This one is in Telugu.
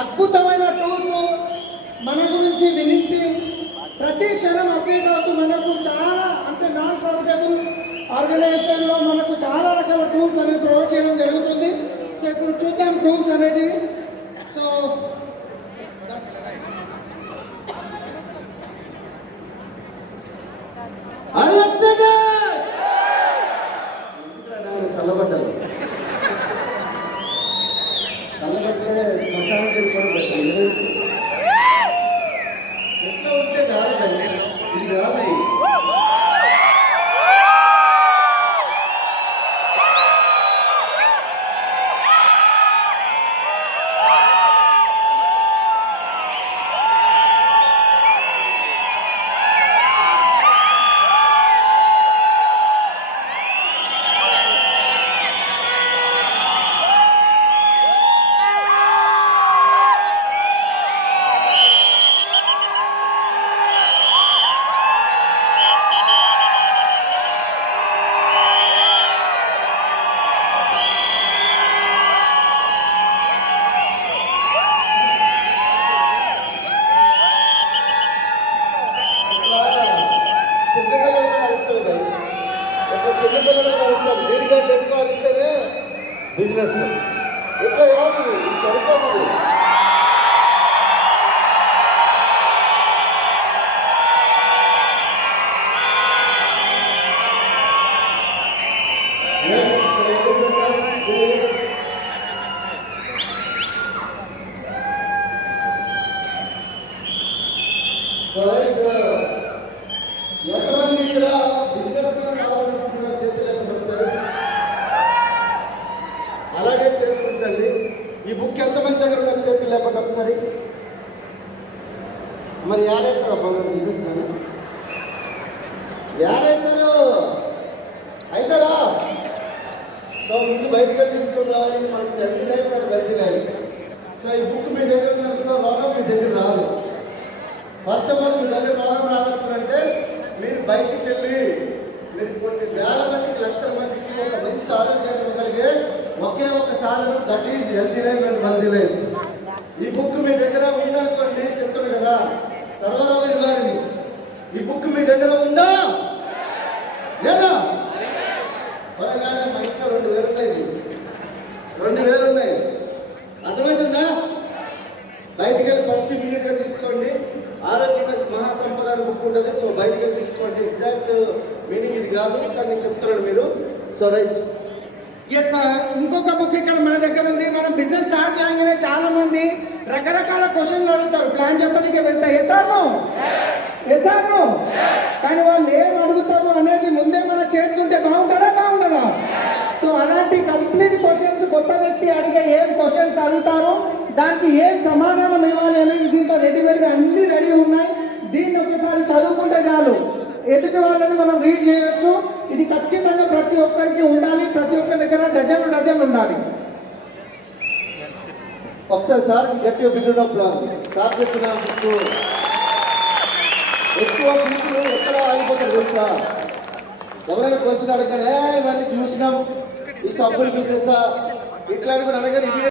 అద్భుతమైన టూల్స్ మన గురించి వినింటి ప్రతి క్షణం అప్డేట్ అవుతూ మనకు చాలా అంటే నాన్ ప్రాఫిటబుల్ ఆర్గనైజేషన్లో మనకు చాలా రకాల టూల్స్ అనేది ప్రొవైడ్ చేయడం జరుగుతుంది. సో ఇప్పుడు చూద్దాం టూల్స్ అనేటివి. సో చల్లబడ్డారు చల్లబడితే శ్మశానికి వెళ్ళిపోవడం ఎట్లా ఉంటే కాదు ఇది కాదు. చిన్నపిల్లలు నడుస్తారు, దీనికంటే ఎక్కువ అరిస్తేనే బిజినెస్. ఎట్లా కాదు, ఇది సరిపోతుంది. ఎంతమంది ఇక్కడ బిజినెస్ కావాలనుకుంటున్నారు చేతులు ఒకసారి అలాగే చేతులు ఉంచండి. ఈ బుక్ ఎంతమంది దగ్గర ఉన్న చేతులు లేకుండా ఒకసారి. మరి ఏడైతారు అబ్బా బిజినెస్ ఏడైతారు అవుతారా? సో ముందు బయటకు వెళ్ళి తీసుకొని రావాలి. మనకు health life and wealth life. So ఈ బుక్ మీ దగ్గర ఉందనుకో రోగం మీ దగ్గర రాదు. ఫస్ట్ ఆఫ్ ఆల్ మీ దగ్గర రోగం రాదనుకుంటే మీరు బయటికి వెళ్ళి మీరు కొన్ని వేల మందికి లక్షల మందికి ఒక మంచి ఆరోగ్యాన్ని ఇవ్వగలిగే ఒకే ఒక సాధనం, that is healthy life and wealthy life. ఈ బుక్ మీ దగ్గర ఉందనుకోండి, చెప్తున్నా కదా సర్వరోగ నివారణ. ఈ బుక్ మీ దగ్గర ఉందా లేదా? త్వరగానే మా ఇంట్లో 2000 ఉన్నాయి, 2000 ఉన్నాయి. అర్థమవుతుందా? బయటికి వెళ్ళి ఫస్ట్ ఇమీడియట్గా తీసుకోండి. ఆరోగ్యమే మహాసంపద అని బుక్ ఉంటుంది. సో బయటికి వెళ్ళి తీసుకోండి. ఎగ్జాక్ట్ మీనింగ్ ఇది కాదు, కానీ చెప్తున్నాడు మీరు. So right. ఎస్ సార్, ఇంకొక బుక్ ఇక్కడ మన దగ్గర ఉంది. మనం బిజినెస్ స్టార్ట్ చేయగానే చాలా మంది రకరకాల క్వశ్చన్లు అడుగుతారు. ప్లాన్ చెప్పడానికి వెళ్తా ఎసాను కానీ వాళ్ళు ఏం అడుగుతారు అనేది ముందే మన చేతులుంటే బాగుంటుందా? సో అలాంటి కంప్లీట్ క్వశ్చన్స్ కొత్త వ్యక్తి అడిగే ఏం క్వశ్చన్స్ అడుగుతారో దానికి ఏం సమాధానం ఇవ్వాలి అనేది దీంట్లో రెడీమేడ్గా అన్ని రెడీ ఉన్నాయి. దీన్ని ఒకసారి చదువుకుంటే చాలు, ఎదుటి వాళ్ళని మనం రీడ్ చేయొచ్చు. ఇది ఖచ్చితంగా ప్రతి ఒక్కరికి ఉండాలి. ప్రతి ఒక్కరి దగ్గర డజన్ ఉండాలి. ఒకసారి సార్ గట్టిగా బిగిన్ ఆఫ్ క్లాస్ సార్ చెప్పిన బుక్ ఎక్కువ బుక్లు ఎక్కడ ఆగిపోతారు తెలుసా? ఎవరైనా క్వశ్చన్ అడగగానే ఇవన్నీ చూసినాం, ఈ సబ్బులు బిజినెస్ ఇట్లా అని కూడా అనగానే